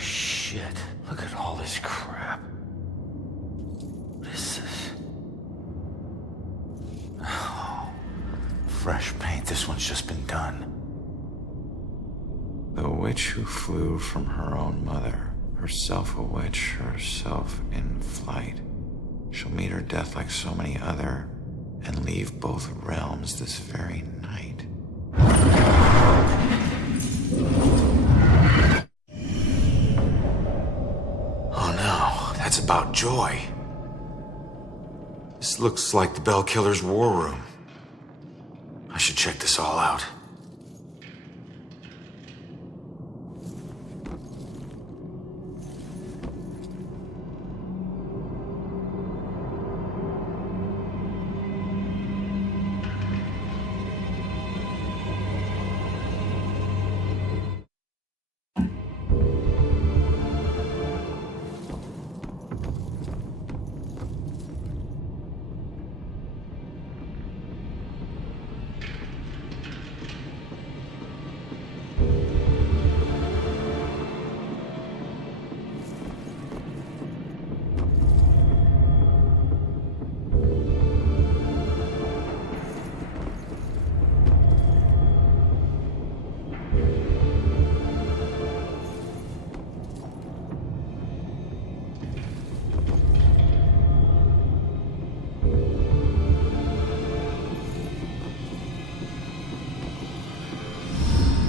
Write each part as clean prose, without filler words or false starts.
Shit, look at all this crap. What is this? Oh, fresh paint. This one's just been done. The witch who flew from her own mother, herself a witch, herself in flight, shall meet her death like so many other, and leave both realms this very night. Oh no, that's about Joy. This looks like the Bell Killer's war room. I should check this all out.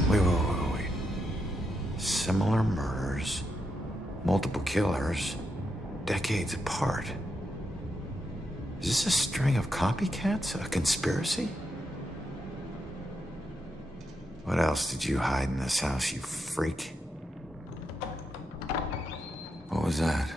Wait. Similar murders, multiple killers, decades apart. Is this a string of copycats? A conspiracy? What else did you hide in this house, you freak? What was that?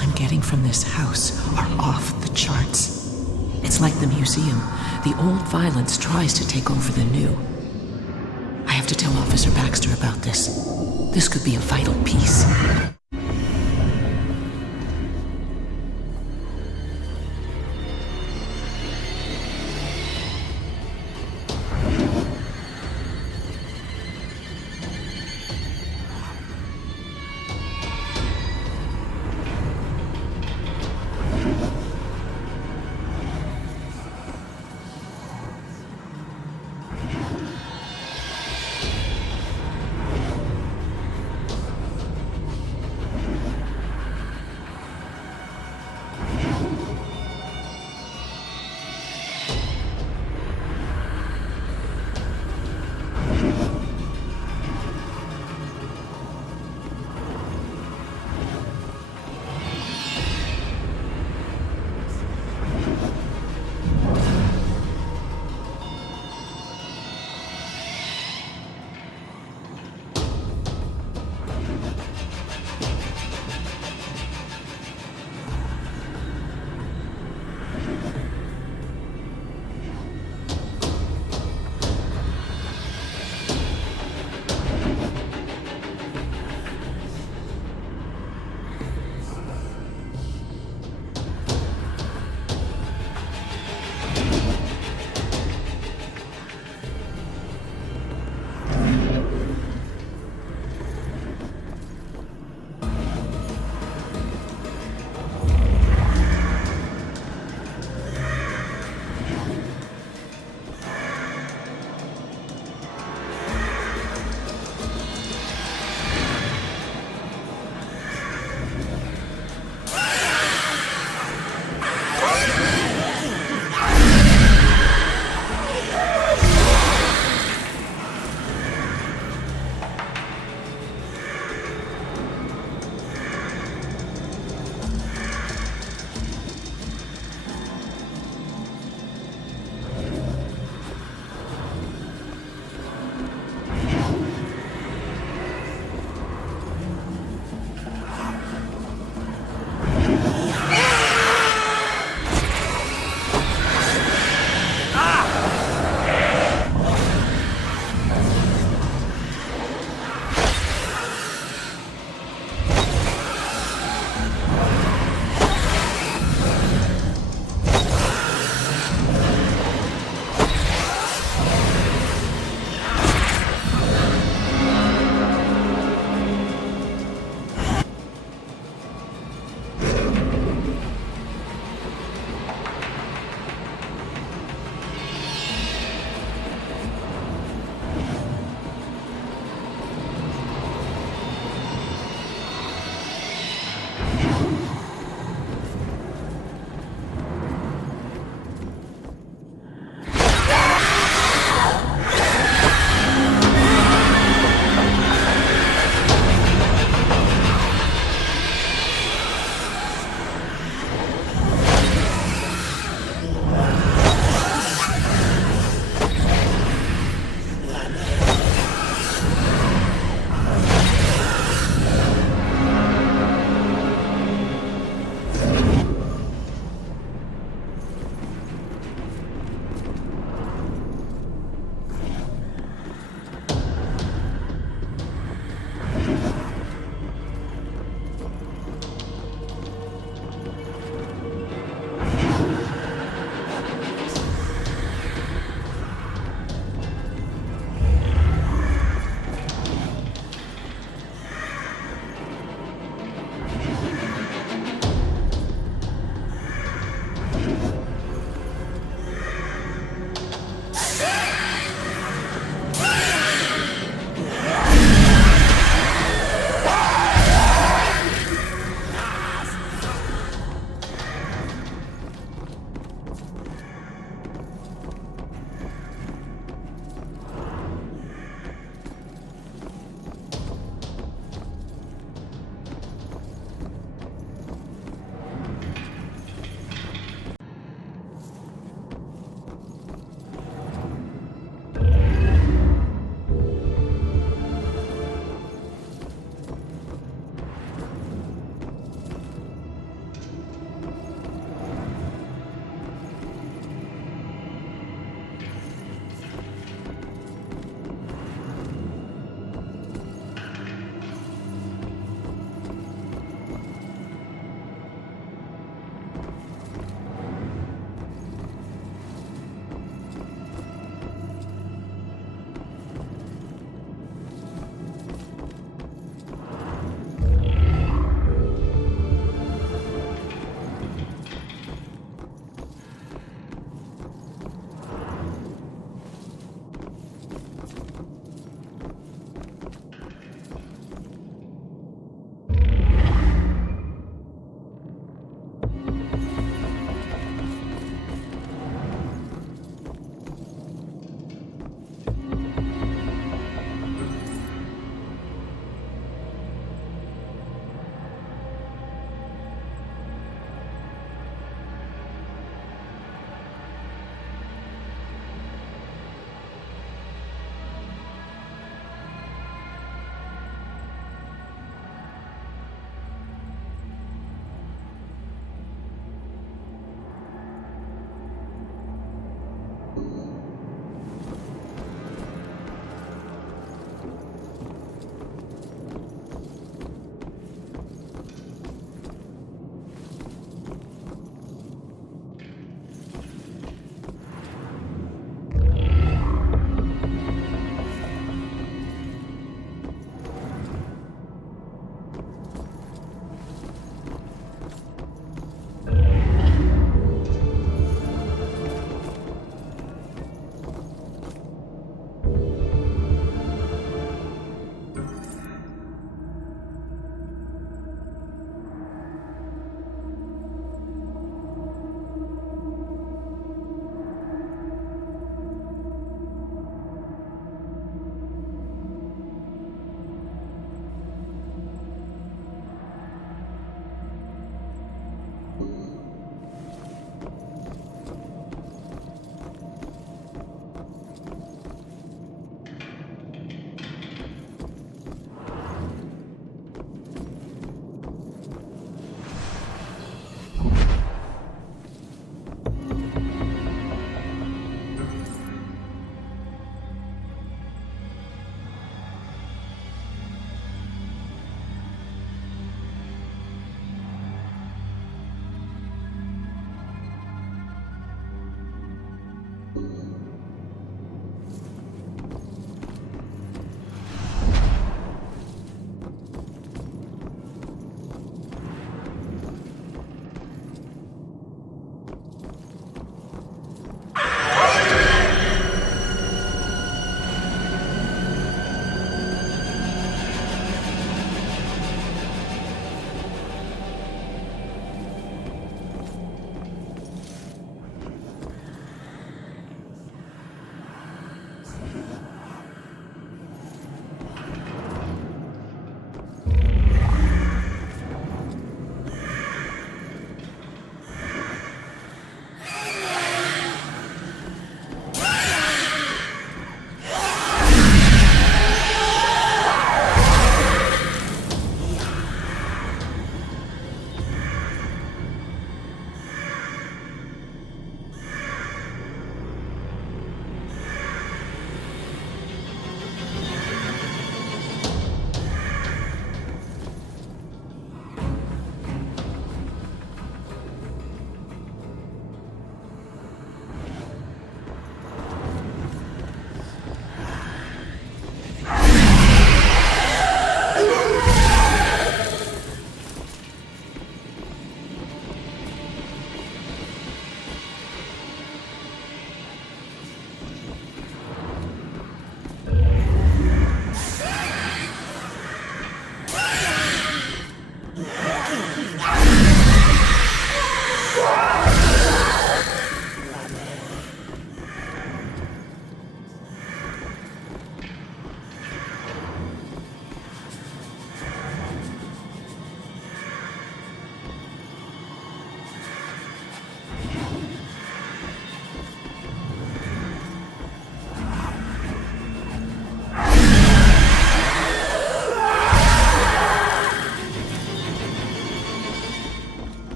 I'm getting from this house are off the charts. It's like the museum. The old violence tries to take over the new. I have to tell Officer Baxter about this. This could be a vital piece.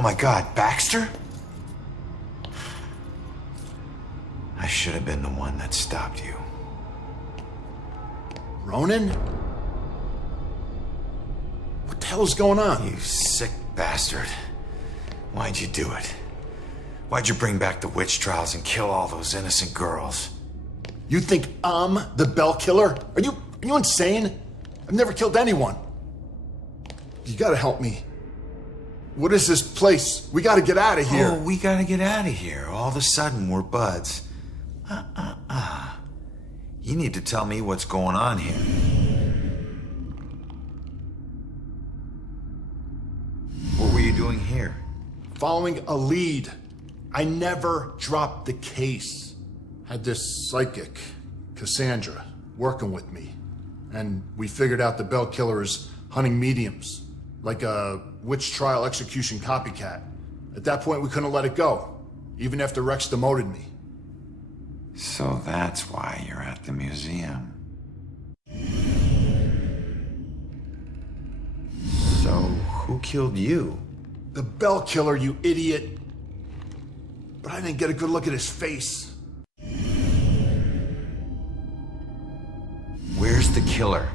Oh my God, Baxter? I should have been the one that stopped you. Ronan? What the hell is going on? You sick bastard. Why'd you do it? Why'd you bring back the witch trials and kill all those innocent girls? You think I'm the Bell Killer? Are you insane? I've never killed anyone. You gotta help me. What is this place? We gotta get out of here. Oh, we gotta get out of here. All of a sudden, we're buds. You need to tell me what's going on here. What were you doing here? Following a lead. I never dropped the case. Had this psychic, Cassandra, working with me. And we figured out the Bell Killer is hunting mediums. Like a witch trial execution copycat. At that point, we couldn't let it go. Even after Rex demoted me. So that's why you're at the museum. So, who killed you? The Bell Killer, you idiot. But I didn't get a good look at his face. Where's the killer?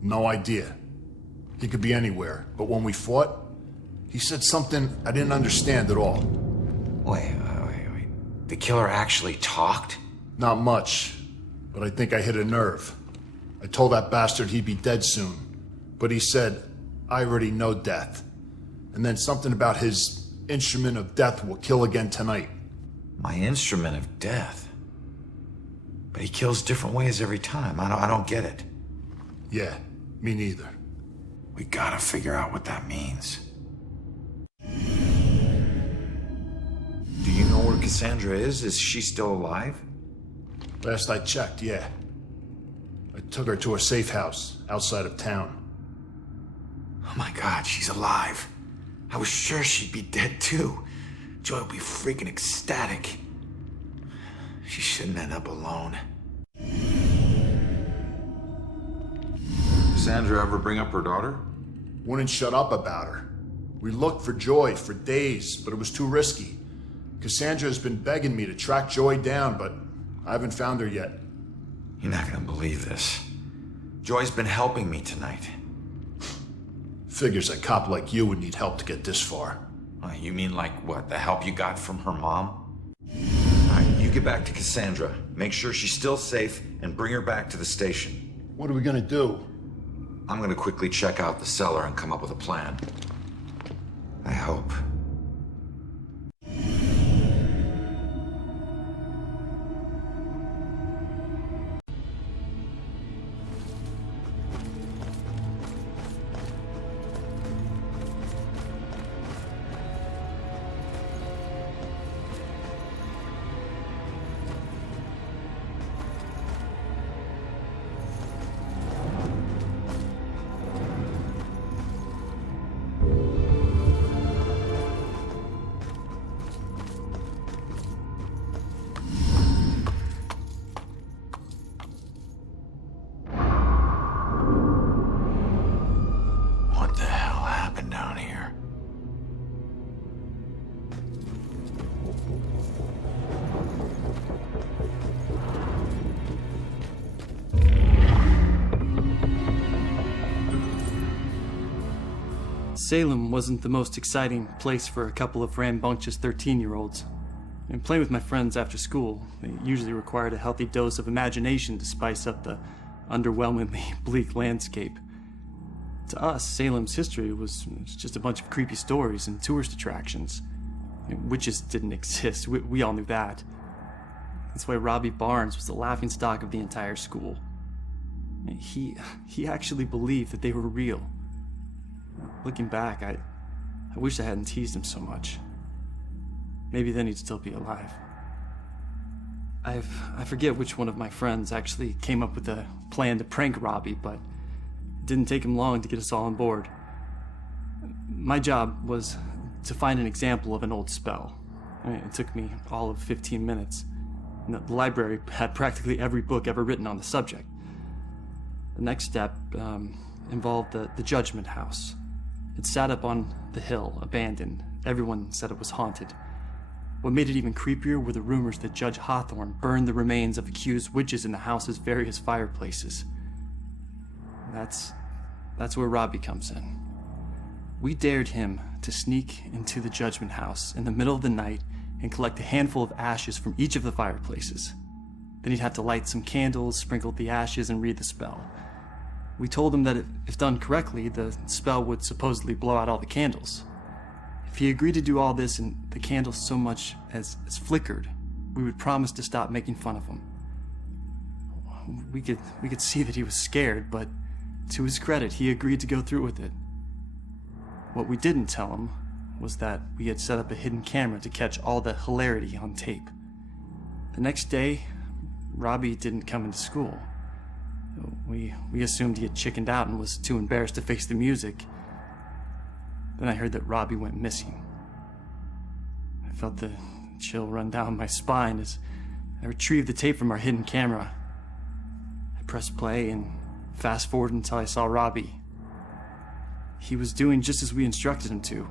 No idea. He could be anywhere. But when we fought, he said something I didn't understand at all. Wait. The killer actually talked? Not much, but I think I hit a nerve. I told that bastard he'd be dead soon, but he said, I already know death. And then something about his instrument of death will kill again tonight. My instrument of death? But he kills different ways every time. I don't get it. Yeah, me neither. We gotta figure out what that means. Do you know where Cassandra is? Is she still alive? Last I checked, yeah. I took her to a safe house outside of town. Oh my God, she's alive. I was sure she'd be dead too. Joy would be freaking ecstatic. She shouldn't end up alone. Cassandra ever bring up her daughter? Wouldn't shut up about her. We looked for Joy for days, but it was too risky. Cassandra has been begging me to track Joy down, but I haven't found her yet. You're not gonna believe this. Joy's been helping me tonight. Figures a cop like you would need help to get this far. You mean like what? The help you got from her mom? Alright, you get back to Cassandra. Make sure she's still safe and bring her back to the station. What are we gonna do? I'm gonna quickly check out the cellar and come up with a plan. I hope. What the hell happened down here? Salem wasn't the most exciting place for a couple of rambunctious 13-year-olds. And playing with my friends after school, they usually required a healthy dose of imagination to spice up the underwhelmingly bleak landscape. To us, Salem's history was just a bunch of creepy stories and tourist attractions. Witches didn't exist, we all knew that. That's why Robbie Barnes was the laughingstock of the entire school. He actually believed that they were real. Looking back, I wish I hadn't teased him so much. Maybe then he'd still be alive. I forget which one of my friends actually came up with a plan to prank Robbie, but it didn't take him long to get us all on board. My job was to find an example of an old spell. It took me all of 15 minutes. And the library had practically every book ever written on the subject. The next step involved the Judgement house. It sat up on the hill, abandoned, Everyone said it was haunted. What made it even creepier were the rumors that Judge Hawthorne burned the remains of accused witches in the house's various fireplaces. That's where Robbie comes in. We dared him to sneak into the Judgement house in the middle of the night and collect a handful of ashes from each of the fireplaces. Then he'd have to light some candles, sprinkle the ashes, and read the spell. We told him that if done correctly, the spell would supposedly blow out all the candles. If he agreed to do all this and the candles so much as flickered, we would promise to stop making fun of him. We could see that he was scared, but to his credit, he agreed to go through with it. What we didn't tell him was that we had set up a hidden camera to catch all the hilarity on tape. The next day, Robbie didn't come into school. We assumed he had chickened out and was too embarrassed to face the music. Then I heard that Robbie went missing. I felt the chill run down my spine as I retrieved the tape from our hidden camera. I pressed play and fast forward until I saw Robbie. He was doing just as we instructed him to.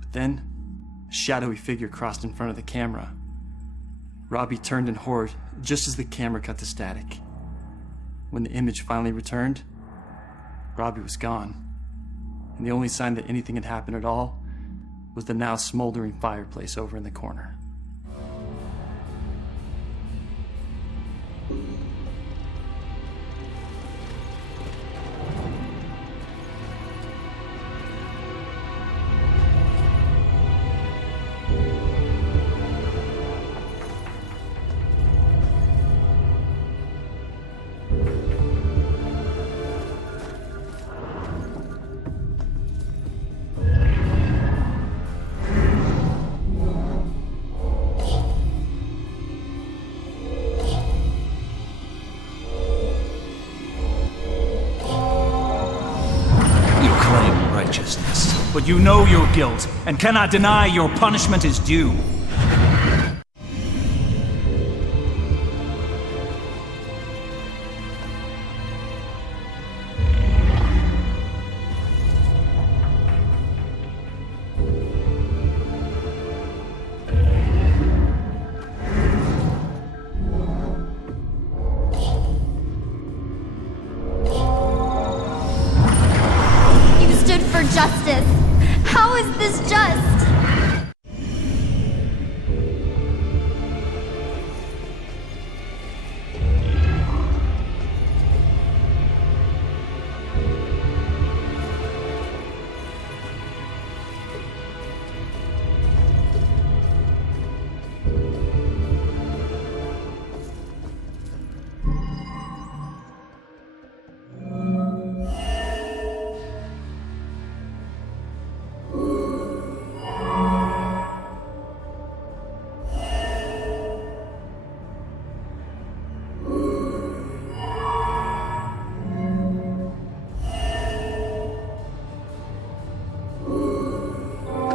But then, a shadowy figure crossed in front of the camera. Robbie turned in horror just as the camera cut to static. When the image finally returned, Robbie was gone. And the only sign that anything had happened at all was the now smoldering fireplace over in the corner. But you know your guilt, and cannot deny your punishment is due. You stood for justice. How is this just?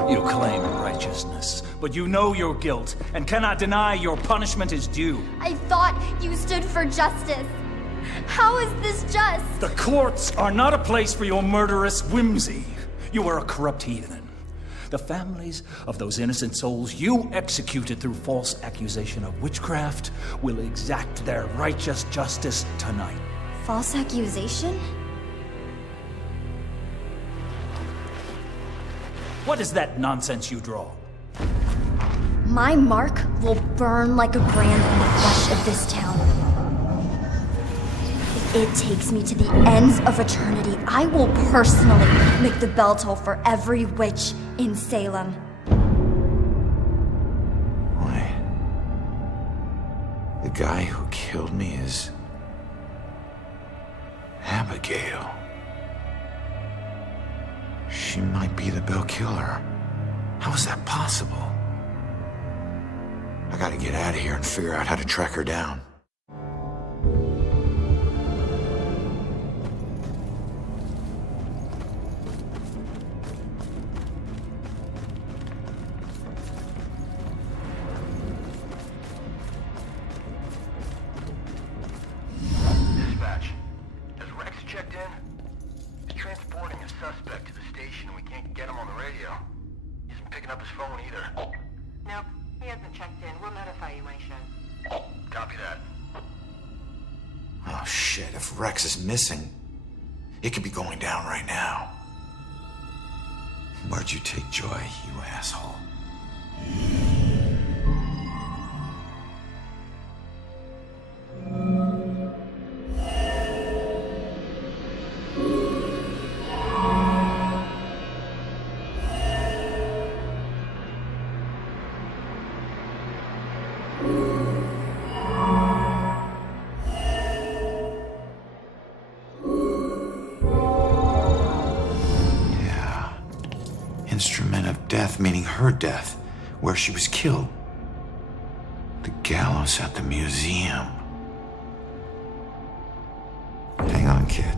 You claim righteousness, but you know your guilt, and cannot deny your punishment is due. I thought you stood for justice. How is this just? The courts are not a place for your murderous whimsy. You are a corrupt heathen. The families of those innocent souls you executed through false accusation of witchcraft will exact their righteous justice tonight. False accusation? What is that nonsense you draw? My mark will burn like a brand in the flesh of this town. If it takes me to the ends of eternity, I will personally make the bell toll for every witch in Salem. Wait. The guy who killed me is Abigail. She might be the Bell Killer. How is that possible? I gotta get out of here and figure out how to track her down. Dispatch. Has Rex checked in? He's transporting a suspect to the station and we can't get him on the radio. He's up his phone either. Nope, he hasn't checked in. We'll notify you when he shows. Copy that. Oh shit, if Rex is missing, it could be going down right now. Where'd you take Joy, you asshole? Instrument of death, meaning her death, where she was killed. The gallows at the museum. Hang on, kid.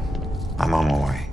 I'm on my way.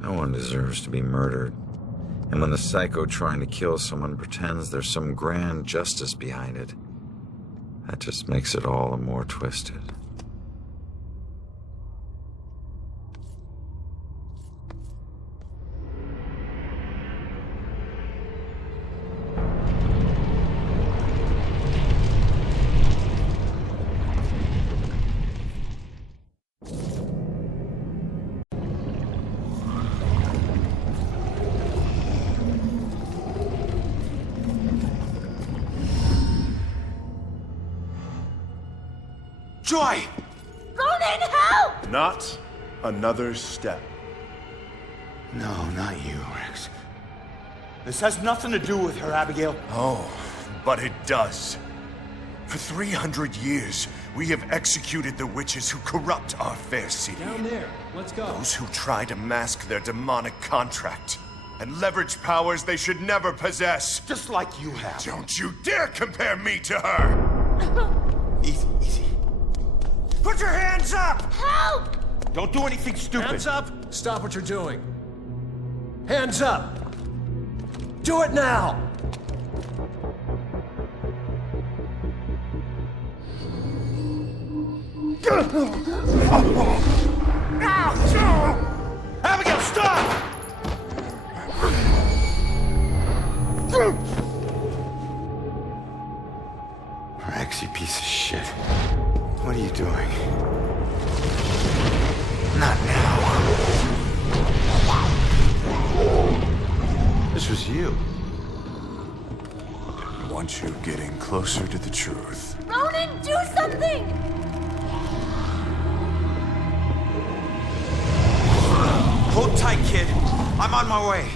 No one deserves to be murdered. And when the psycho trying to kill someone pretends there's some grand justice behind it, that just makes it all the more twisted. Joy! Ronan, help! Not another step. No, not you, Rex. This has nothing to do with her, Abigail. Oh, but it does. For 300 years, we have executed the witches who corrupt our fair city. Down there. Let's go. Those who try to mask their demonic contract and leverage powers they should never possess. Just like you have. Don't you dare compare me to her! Easy, easy. Put your hands up! Help! Don't do anything stupid. Hands up! Stop what you're doing. Hands up! Do it now! Abigail, stop! Rex, you piece of shit. What are you doing? Not now. This was you. I want you getting closer to the truth. Ronan, do something! Hold tight, kid. I'm on my way.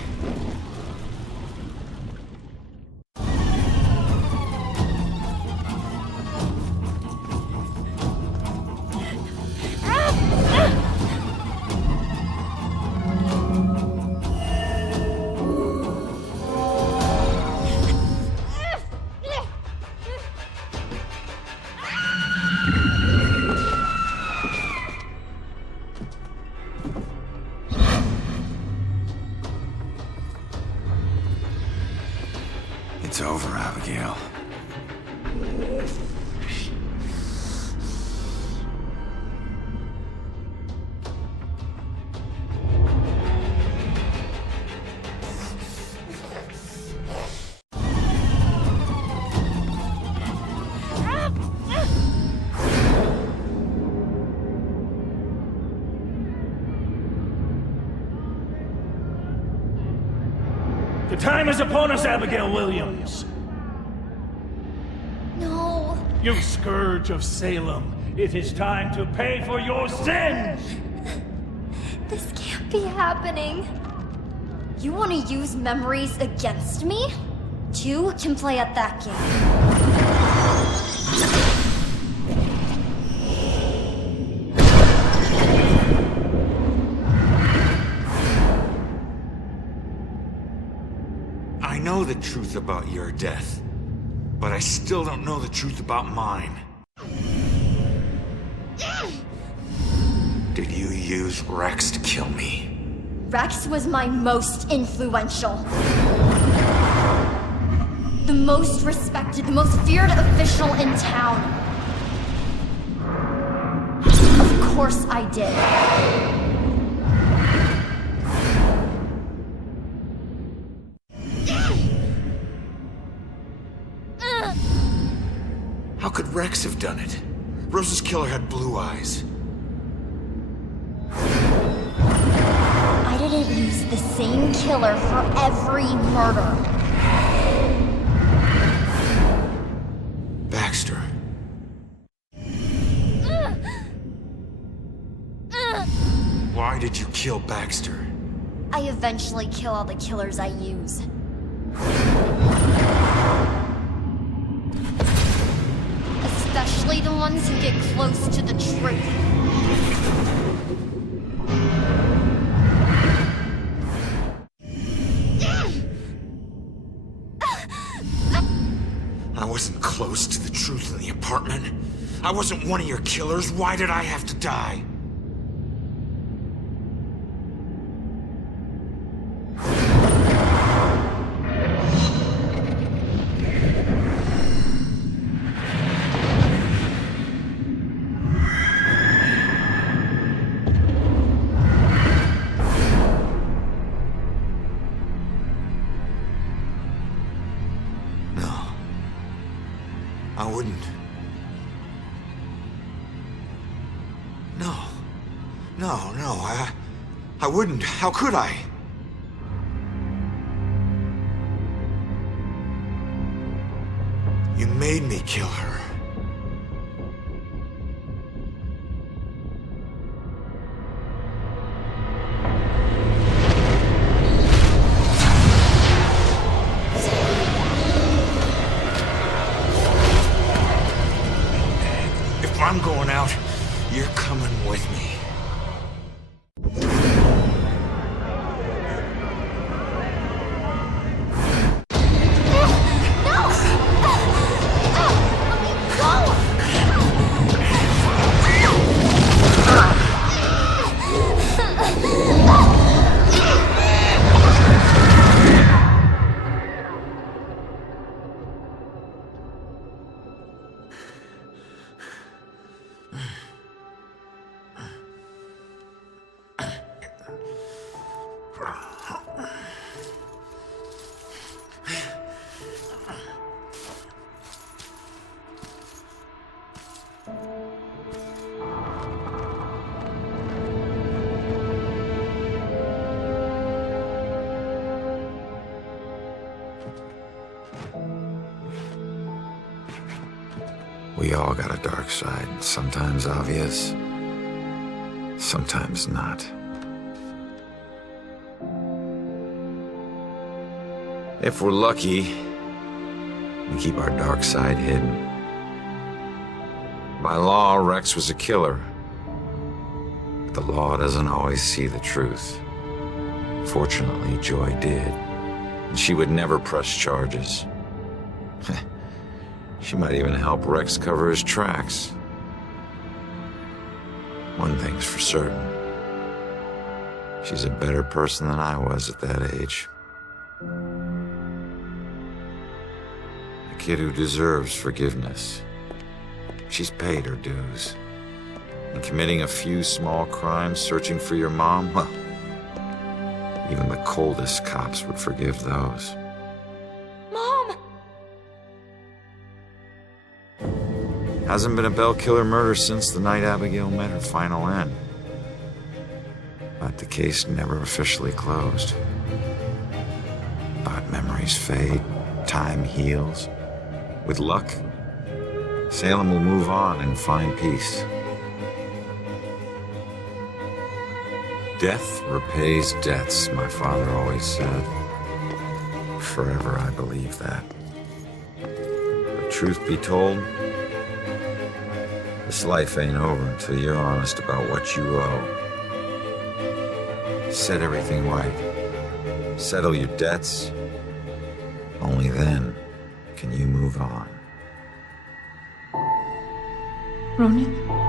It's over, Abigail. The time is upon us, Abigail Williams. No. You scourge of Salem, it is time to pay for your sins! This can't be happening. You want to use memories against me? Two can play at that game. I know the truth about your death, but I still don't know the truth about mine. Did you use Rex to kill me? Rex was my most influential. The most respected, the most feared official in town. Of course I did. How could Rex have done it? Rose's killer had blue eyes. I didn't use the same killer for every murder. Baxter. Why did you kill Baxter? I eventually kill all the killers I use. Especially the ones who get close to the truth. I wasn't close to the truth in the apartment. I wasn't one of your killers. Why did I have to die? I wouldn't. No, I wouldn't. How could I? You made me kill her. If I'm going out, you're coming with me. We all got a dark side, sometimes obvious, sometimes not. If we're lucky, we keep our dark side hidden. By law, Rex was a killer. But the law doesn't always see the truth. Fortunately, Joy did. And she would never press charges. She might even help Rex cover his tracks. One thing's for certain. She's a better person than I was at that age. kid who deserves forgiveness. She's paid her dues. And committing a few small crimes, searching for your mom, well, even the coldest cops would forgive those. Mom! Hasn't been a Bell killer murder since the night Abigail met her final end. But the case never officially closed. But memories fade, time heals. With luck, Salem will move on and find peace. Death repays debts, my father always said. Forever I believe that. But truth be told, this life ain't over until you're honest about what you owe. Set everything right. Settle your debts. Only then can you move on. Ronan?